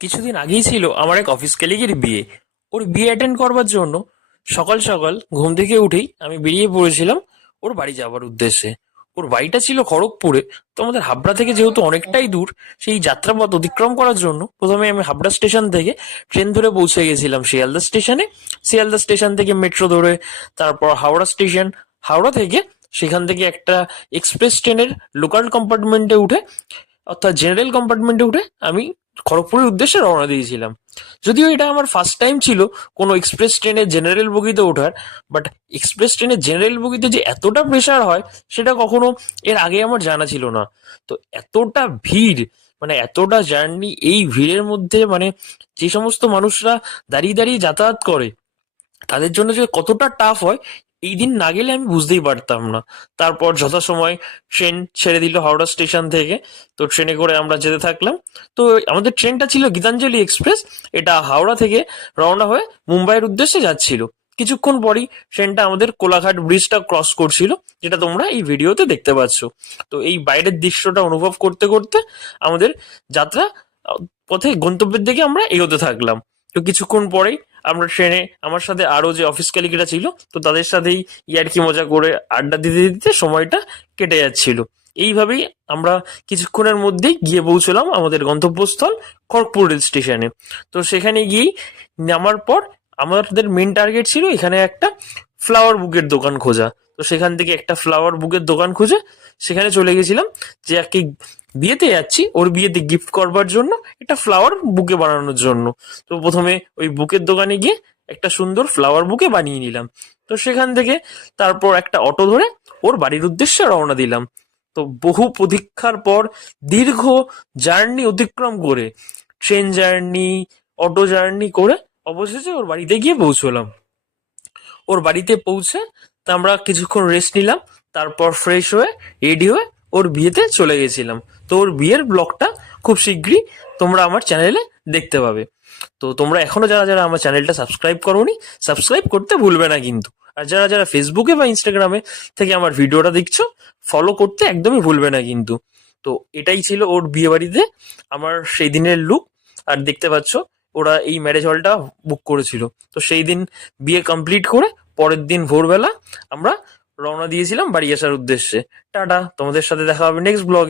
কিছুদিন আগেই ছিল আমার এক অফিস কলিগের বিয়ে। ওর বিয়ে অ্যাটেন্ড করবার জন্য সকাল সকাল ঘুম থেকে উঠেই আমি বেরিয়ে পড়েছিলাম ওর বাড়ি যাওয়ার উদ্দেশ্যে। ওর বাড়িটা ছিল খড়গপুরে। তো আমাদের হাবড়া থেকে যেহেতু অনেকটাই দূর, সেই যাত্রাপথ অতিক্রম করার জন্য প্রথমে আমি হাবড়া স্টেশন থেকে ট্রেন ধরে পৌঁছে গেছিলাম শিয়ালদা স্টেশনে। শিয়ালদা স্টেশন থেকে মেট্রো ধরে তারপর হাওড়া স্টেশন, হাওড়া থেকে সেখান থেকে একটা এক্সপ্রেস ট্রেনের লোকাল কম্পার্টমেন্টে উঠে, অর্থাৎ জেনারেল কম্পার্টমেন্টে উঠে আমি খড়গপুরের উদ্দেশ্যে রওনা দিয়েছিলাম। যদিও এটা আমার ফার্স্ট টাইম ছিল কোনো এক্সপ্রেস ট্রেনের জেনারেল বগিতে ওঠার, বাট এক্সপ্রেস ট্রেনের জেনারেল বগিতে যে এতটা প্রেশার হয় সেটা কখনো এর আগে আমার জানা ছিল না। তো এতটা ভিড়, মানে এতটা জার্নি, এই ভিড়ের মধ্যে মানে যে সমস্ত মানুষরা দাঁড়িয়ে দাঁড়িয়ে যাতায়াত করে তাদের জন্য যে কতটা টাফ হয়, এই দিন না গেলে আমি বুঝতেই পারতাম না। তারপর যথাসময় ট্রেন ছেড়ে দিল হাওড়া স্টেশন থেকে। তো ট্রেনে করে আমরা যেতে থাকলাম। তো আমাদের ট্রেনটা ছিল গীতাঞ্জলি এক্সপ্রেস। এটা হাওড়া থেকে রওনা হয়ে মুম্বাইয়ের উদ্দেশ্যে যাচ্ছিল। কিছুক্ষণ পরই ট্রেনটা আমাদের কোলাঘাট ব্রিজটা ক্রস করছিল, যেটা তোমরা এই ভিডিওতে দেখতে পাচ্ছ। তো এই বাইরের দৃশ্যটা অনুভব করতে করতে আমাদের যাত্রা আহ, পথে গন্তব্যের দিকে আমরা এগোতে থাকলাম। তো কিছুক্ষণ পরেই আমরা ট্রেনে আমার সাথে আরো যে অফিস কলিগরা ছিল, তো তাদের সাথেই ইয়ার্কি মজা করে আড্ডা দিতে দিতে সময়টা কেটে যাচ্ছিল। এইভাবেই আমরা কিছুক্ষণের মধ্যেই গিয়ে পৌঁছলাম আমাদের গন্তব্যস্থল খড়গপুর রেল স্টেশনে। তো সেখানে গিয়েই নামার পর আমাদের মেন টার্গেট ছিল এখানে একটা ফ্লাওয়ার বুকের দোকান খোঁজা। তো সেখান থেকে একটা ফ্লাওয়ার বুকের দোকান খুঁজে সেখানে চলে গেছিলাম, যে একে বিয়েতে যাচ্ছি, ওর বিয়েতে গিফট করবার জন্য একটা ফ্লাওয়ার বুকে বানানোর জন্য। তো প্রথমে ওই বুকের দোকানে গিয়ে একটা সুন্দর ফ্লাওয়ার বুকে বানিয়ে নিলাম। তো সেখান থেকে তারপর একটা অটো ধরে ওর বাড়ির উদ্দেশ্যে রওনা দিলাম। তো বহু প্রতীক্ষার পর দীর্ঘ জার্নি অতিক্রম করে, ট্রেন জার্নি, অটো জার্নি করে অবশেষে ওর বাড়িতে গিয়ে পৌঁছলাম। ওর বাড়িতে পৌঁছে তা আমরা কিছুক্ষণ রেস্ট নিলাম। তারপর ফ্রেশ হয়ে রেডি হয়ে ওর বিয়েতে চলে গেছিলাম। তো ওর বিয়ের ব্লগটা খুব শীঘ্রই তোমরা আমার চ্যানেলে দেখতে পাবে। তো তোমরা এখনো যারা যারা আমার চ্যানেলটা সাবস্ক্রাইব করোনি, সাবস্ক্রাইব করতে ভুলবে না কিন্তু। আর যারা যারা ফেসবুকে বা ইনস্টাগ্রামে থেকে আমার ভিডিওটা দেখছো, ফলো করতে একদমই ভুলবে না কিন্তু। তো এটাই ছিল ওর বিয়ে বাড়িতে আমার সেই দিনের লুক। আর দেখতে পাচ্ছ ওরা এই ম্যারেজ হলটা বুক করেছিল। তো সেই দিন বিয়ে কমপ্লিট করে পরের দিন ভোরবেলা আমরা রওনা দিয়েছিলাম বাড়ি আসার উদ্দেশ্যে। টাটা, তোমাদের সাথে দেখা হবে নেক্সট ব্লগে।